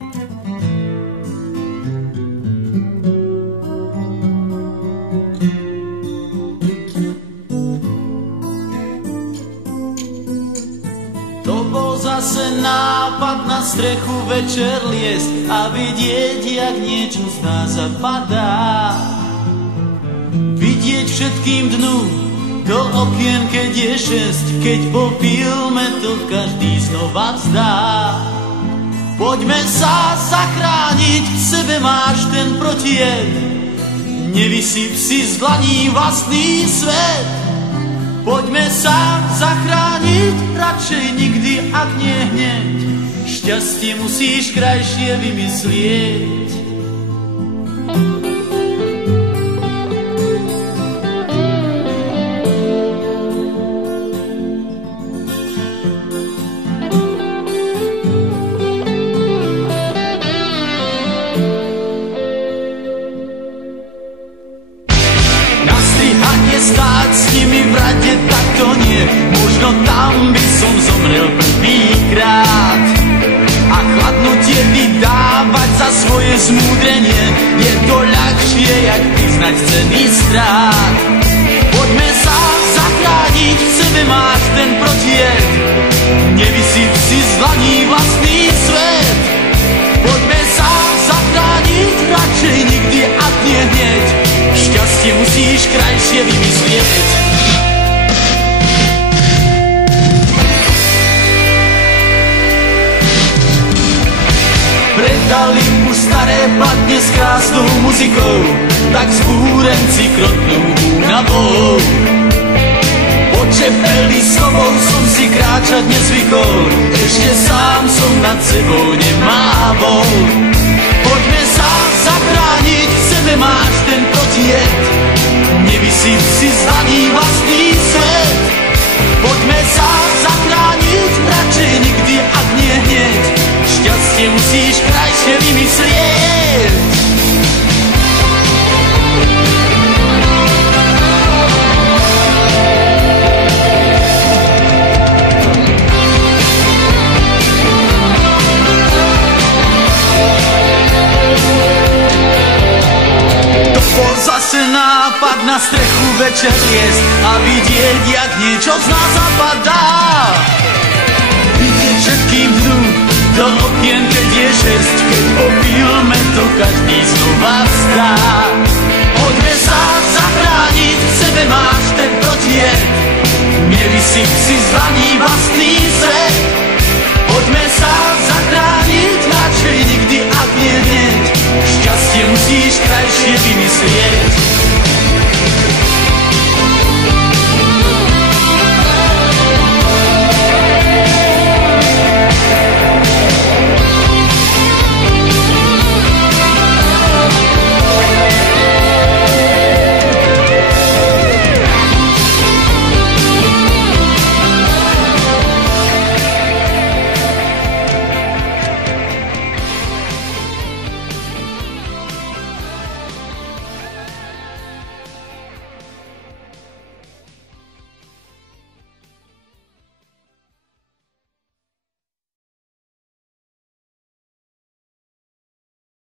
To bol zase nápad na strechu večer liesť a vidieť, jak niečo z nás zapadá. Vidieť všetkým dnu do okien, keď je 6, keď popílme to každý znova vzdá. Poďme sa zachrániť, v sebe máš ten protijed, nevysyp si z dlaní vlastný svet. Poďme sa zachrániť, radšej nikdy, ak nie hneď, šťastie musíš krajšie vymyslieť. Stáť s nimi v rade, tak to nie, možno tam by som zomrel prvýkrát. A chladnutie vydávať za svoje zmúdrenie, je to ľahšie, jak priznať cenný strát. Poďme sa zachrániť, v sebe máš ten protijed, nevysyp si z dlaní vlastný svet. Poďme sa zachrániť, radšej nikdy, ak nie hneď, šťastie musíš krajšie vymyslieť. Predali už staré platne s krásnou muzikou, tak zbúrenci krotnú únavou. Počepeli slovou som si kráčať nezvykol, ešte sám som nad sebou nemával. Poďme sa zachrániť, v sebe máš ten protijed, nevysyp si z dlaní vlastný svet. Poďme sa zachrániť, radšej nikdy, ak nie hneď, šťastie musíš krajšie vymyslieť. Bol zase nápad na strechu večer jesť a vidieť, jak niečo z nás zapadá. Vidieť všetkým dnu do okien, keď je 6, keď popílme to každý znova vzdá. Poďme sa zachrániť, v sebe máš ten protijed, nevysyp si z dlaní vlastný